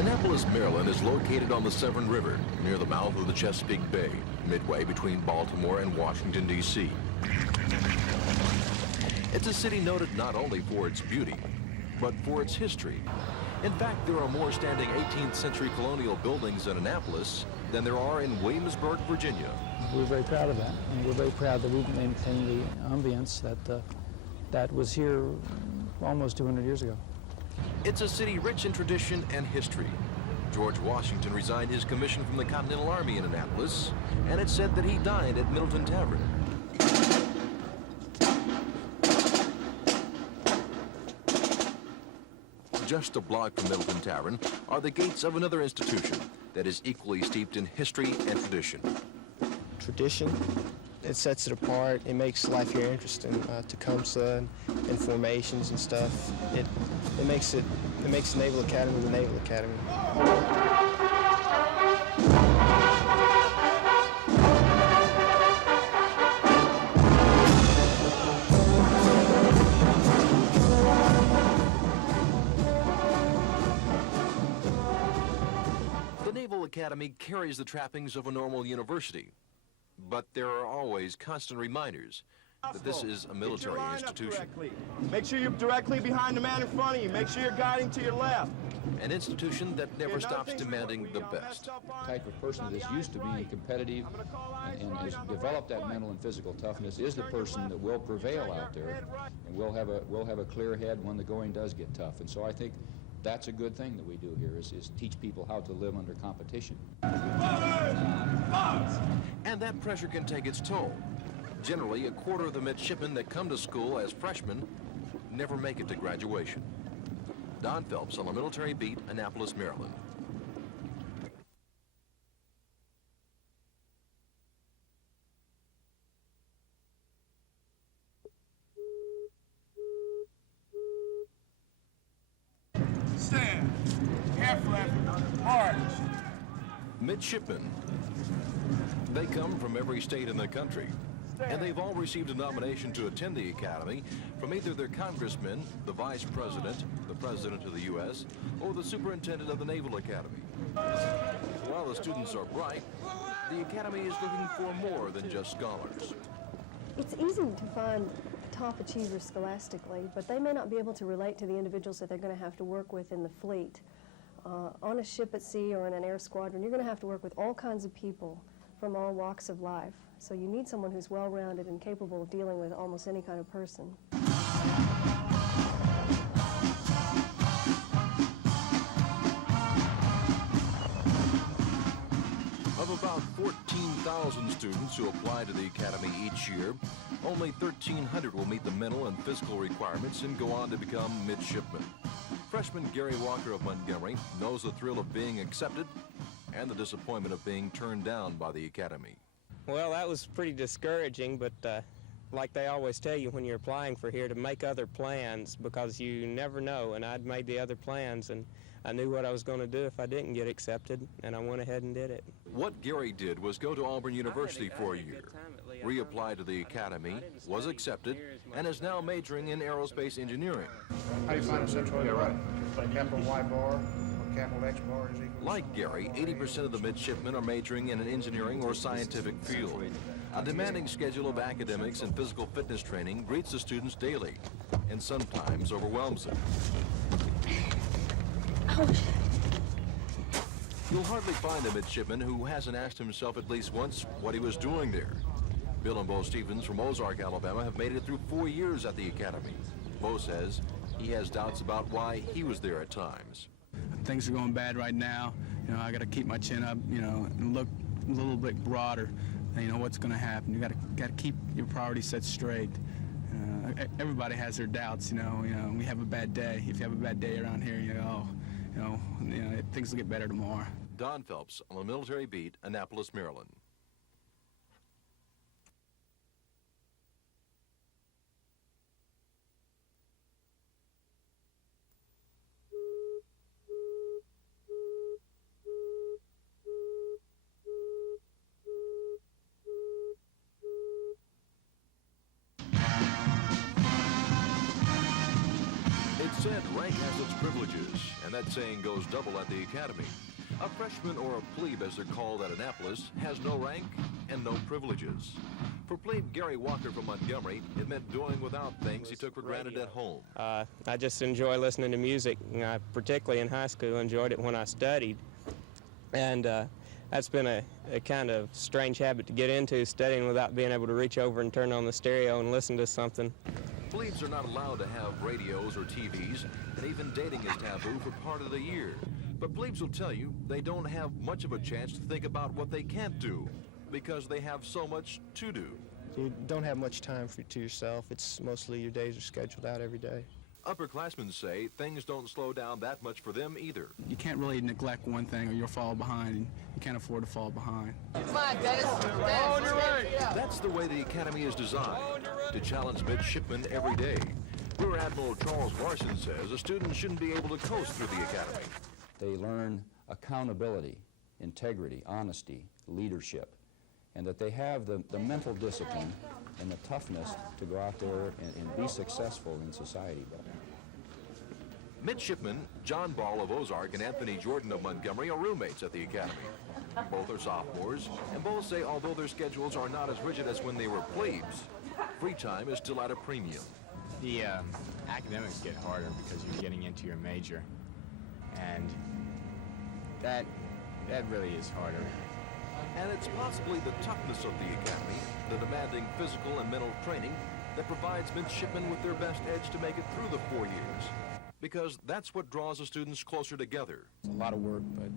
Annapolis, Maryland is located on the Severn River, near the mouth of the Chesapeake Bay, midway between Baltimore and Washington, D.C. It's a city noted not only for its beauty, but for its history. In fact, there are more standing 18th century colonial buildings in Annapolis than there are in Williamsburg, Virginia. We're very proud of that, and we're very proud that we've maintained the ambience that was here almost 200 years ago. It's a city rich in tradition and history. George Washington resigned his commission from the Continental Army in Annapolis, and it's said that he dined at Middleton Tavern. Just a block from Middleton Tavern are the gates of another institution that is equally steeped in history and tradition. Tradition, it sets it apart. It makes life here interesting. Tecumseh and formations and stuff. It makes the Naval Academy the Naval Academy. The Naval Academy carries the trappings of a normal university, but there are always constant reminders that this is a military institution. Make sure you're directly behind the man in front of you. Make sure you're guiding to your left. An institution that never stops demanding the best. The type of person that is used to being competitive and has developed that mental and physical toughness is the person that will prevail out there, and we'll have a clear head when the going does get tough. And so I think that's a good thing that we do here is teach people how to live under competition. And that pressure can take its toll. Generally, a quarter of the midshipmen that come to school as freshmen never make it to graduation. Don Phelps on the Military Beat, Annapolis, Maryland. Stand. Careful, march. Midshipmen. They come from every state in the country, and they've all received a nomination to attend the Academy from either their congressman, the vice president, the president of the U.S., or the superintendent of the Naval Academy. While the students are bright, the Academy is looking for more than just scholars. It's easy to find top achievers scholastically, but they may not be able to relate to the individuals that they're going to have to work with in the fleet. On a ship at sea or in an air squadron, you're going to have to work with all kinds of people from all walks of life. So you need someone who's well-rounded and capable of dealing with almost any kind of person. Of about 14,000 students who apply to the Academy each year, only 1,300 will meet the mental and physical requirements and go on to become midshipmen. Freshman Gary Walker of Montgomery knows the thrill of being accepted and the disappointment of being turned down by the Academy. Well, that was pretty discouraging, but like they always tell you when you're applying for here, to make other plans, because you never know, and I'd made the other plans, and I knew what I was going to do if I didn't get accepted, and I went ahead and did it. What Gary did was go to Auburn University for a year, reapply to the Academy, was accepted, and is now majoring in aerospace engineering. How do you find a central right? Capital Y bar or capital X bar is equal. Like Gary, 80% of the midshipmen are majoring in an engineering or scientific field. A demanding schedule of academics and physical fitness training greets the students daily and sometimes overwhelms them. Ouch. You'll hardly find a midshipman who hasn't asked himself at least once what he was doing there. Bill and Bo Stevens from Ozark, Alabama have made it through 4 years at the Academy. Bo says he has doubts about why he was there at times. Things are going bad right now. You know, I got to keep my chin up, you know, and look a little bit broader. You know what's going to happen. You got to keep your priorities set straight. Everybody has their doubts. You know, we have a bad day. If you have a bad day around here, you go, things will get better tomorrow. Don Phelps on the Military Beat, Annapolis, Maryland. It's said Cadet rank has its privileges, and that saying goes double at the academy. A freshman, or a plebe as they're called at Annapolis, has no rank and no privileges. For plebe Gary Walker from Montgomery, it meant doing without things he took for granted at home. I just enjoy listening to music, and I particularly in high school enjoyed it when I studied. And that's been a kind of strange habit to get into, studying without being able to reach over and turn on the stereo and listen to something. Plebes are not allowed to have radios or TVs, and even dating is taboo for part of the year. But plebes will tell you they don't have much of a chance to think about what they can't do because they have so much to do. You don't have much time to yourself. It's mostly your days are scheduled out every day. Upperclassmen say things don't slow down that much for them either. You can't really neglect one thing or you'll fall behind. And you can't afford to fall behind. Come on, Dennis. On your right. That's the way the academy is designed, to challenge midshipmen every day. Rear Admiral Charles Larson says a student shouldn't be able to coast through the academy. They learn accountability, integrity, honesty, leadership, and that they have the mental discipline and the toughness to go out there and be successful in society. Midshipmen John Ball of Ozark and Anthony Jordan of Montgomery are roommates at the academy. Both are sophomores, and both say although their schedules are not as rigid as when they were plebes, free time is still at a premium. The academics get harder because you're getting into your major, and that really is harder. And it's possibly the toughness of the academy, the demanding physical and mental training, that provides midshipmen with their best edge to make it through the 4 years. Because that's what draws the students closer together. It's a lot of work, but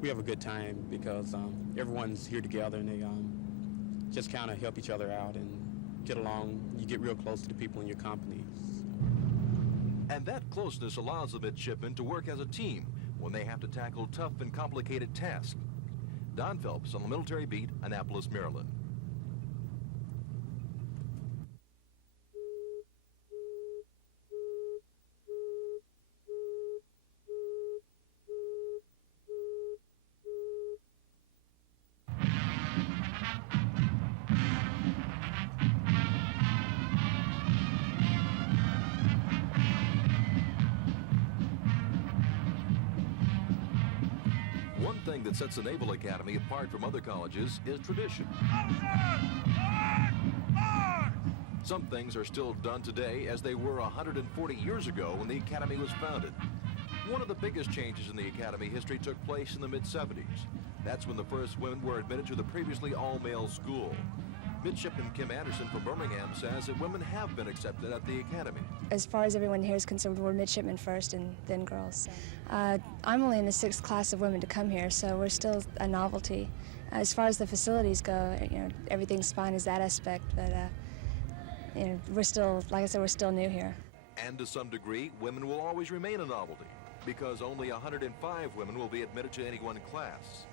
we have a good time because everyone's here together and they just kind of help each other out and get along. You get real close to the people in your company. And that closeness allows the midshipmen to work as a team when they have to tackle tough and complicated tasks. Don Phelps on the Military Beat, Annapolis, Maryland. One thing that sets the Naval Academy apart from other colleges is tradition. Some things are still done today as they were 140 years ago when the Academy was founded. One of the biggest changes in the Academy history took place in the mid-70s. That's when the first women were admitted to the previously all-male school. Midshipman Kim Anderson from Birmingham says that women have been accepted at the Academy. As far as everyone here is concerned, we're midshipmen first and then girls. I'm only in the 6th class of women to come here, so we're still a novelty. As far as the facilities go, everything's fine as that aspect, but we're still, like I said, we're still new here. And to some degree, women will always remain a novelty because only 105 women will be admitted to any one class.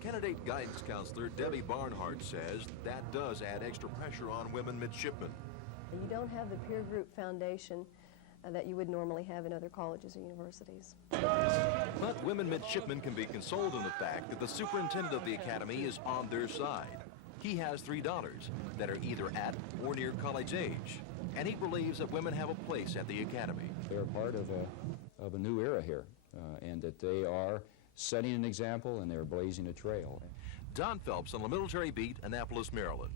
Candidate guidance counselor Debbie Barnhart says that does add extra pressure on women midshipmen. You don't have the peer group foundation that you would normally have in other colleges or universities. But women midshipmen can be consoled in the fact that the superintendent of the academy is on their side. He has 3 daughters that are either at or near college age, and he believes that women have a place at the academy. They're part of a new era here, and that they are setting an example and they're blazing a trail. Don Phelps on the Military Beat, Annapolis, Maryland.